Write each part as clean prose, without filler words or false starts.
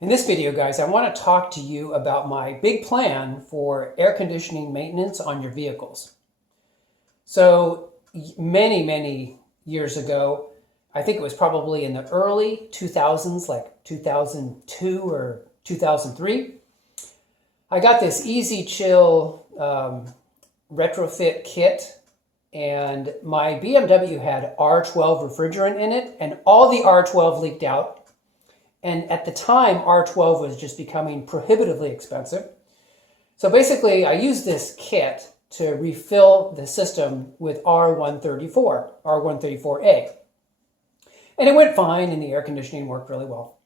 In this video, guys, I want to talk to you about my big plan for air conditioning maintenance on your vehicles. So many years ago, I think it was probably in the early 2000s, like 2002 or 2003, I got this Easy Chill retrofit kit, and my BMW had R12 refrigerant in it, and all the R12 leaked out. And at the time, R12 was just becoming prohibitively expensive. So basically, I used this kit to refill the system with R134, R134A. And it went fine, and the air conditioning worked really well.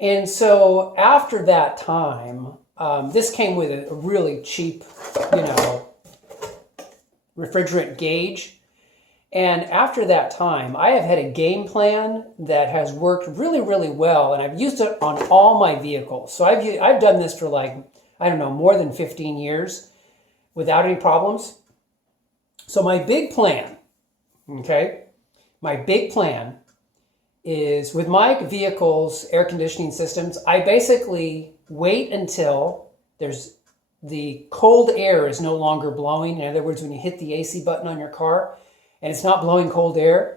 And so after that time, this came with a really cheap, refrigerant gauge. And after that time, I have had a game plan that has worked really well, and I've used it on all my vehicles. So I've done this for more than 15 years without any problems. So my big plan, is with my vehicles' air conditioning systems, I basically wait until the cold air is no longer blowing. In other words, when you hit the AC button on your car, and it's not blowing cold air,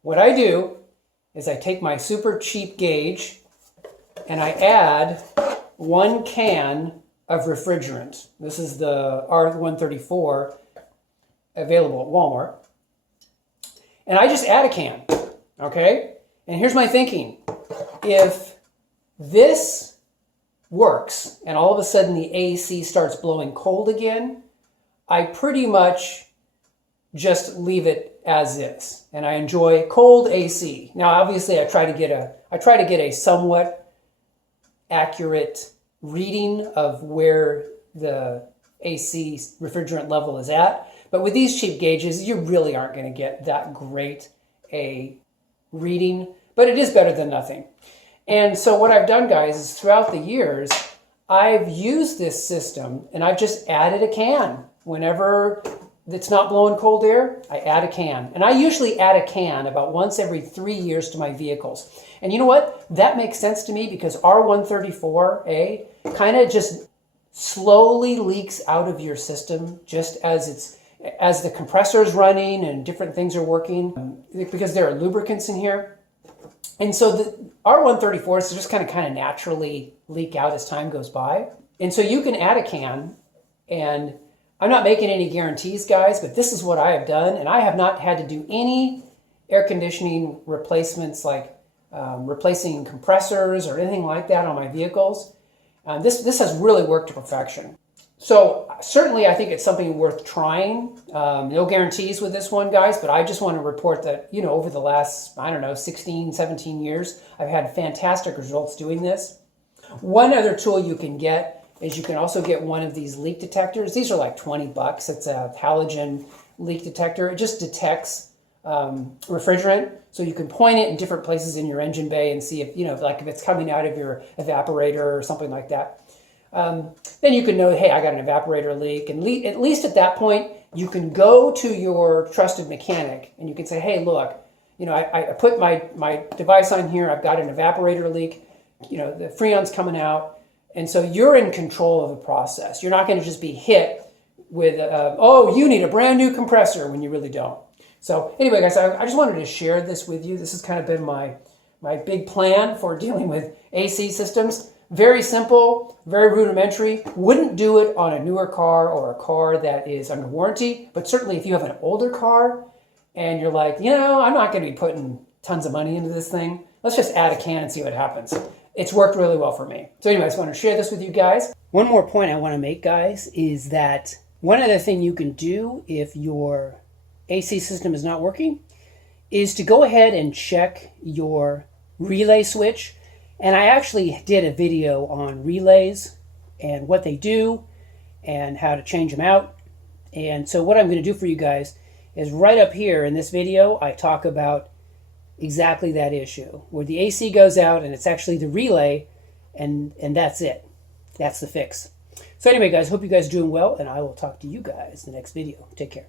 what I do is I take my super cheap gauge and I add 1 can of refrigerant. This is the R134 available at Walmart. And I just add a can, okay? And here's my thinking. If this works and all of a sudden the AC starts blowing cold again, I pretty much just leave it as is, and I enjoy cold AC. Now, obviously, I try to get a somewhat accurate reading of where the AC refrigerant level is at. But with these cheap gauges, you really aren't going to get that great a reading, but it is better than nothing. And so what I've done, guys, is throughout the years, I've used this system, and I've just added a can whenever it's not blowing cold air. I add a can. And I usually add a can about once every 3 years to my vehicles. And you know what? That makes sense to me because R134A kind of just slowly leaks out of your system just as the compressor is running and different things are working, because there are lubricants in here. And so the R134s just kind of naturally leak out as time goes by. And so you can add a can, and I'm not making any guarantees, guys, but this is what I have done, and I have not had to do any air conditioning replacements like replacing compressors or anything like that on my vehicles. This has really worked to perfection. So certainly I think it's something worth trying. No guarantees with this one, guys, but I just want to report that, over the last, 16, 17 years, I've had fantastic results doing this. One other tool you can get is you can also get one of these leak detectors. These are like $20. It's a halogen leak detector. It just detects refrigerant, so you can point it in different places in your engine bay and see if it's coming out of your evaporator or something like that. Then you can know, hey, I got an evaporator leak, and at least at that point, you can go to your trusted mechanic and you can say, hey, look, I put my device on here. I've got an evaporator leak. The freon's coming out. And so you're in control of the process. You're not going to just be hit with, you need a brand new compressor, when you really don't. So anyway, guys, I just wanted to share this with you. This has kind of been my big plan for dealing with AC systems. Very simple, very rudimentary. Wouldn't do it on a newer car or a car that is under warranty. But certainly if you have an older car and you're like, I'm not going to be putting tons of money into this thing, let's just add a can and see what happens. It's worked really well for me. So anyways, I want to share this with you guys. One more point I want to make, guys, is that one other thing you can do if your AC system is not working is to go ahead and check your relay switch. And I actually did a video on relays and what they do and how to change them out. And so what I'm going to do for you guys is right up here in this video, I talk about exactly that issue, where the AC goes out and it's actually the relay, and that's it. That's the fix. So anyway, guys, hope you guys are doing well, and I will talk to you guys in the next video. Take care.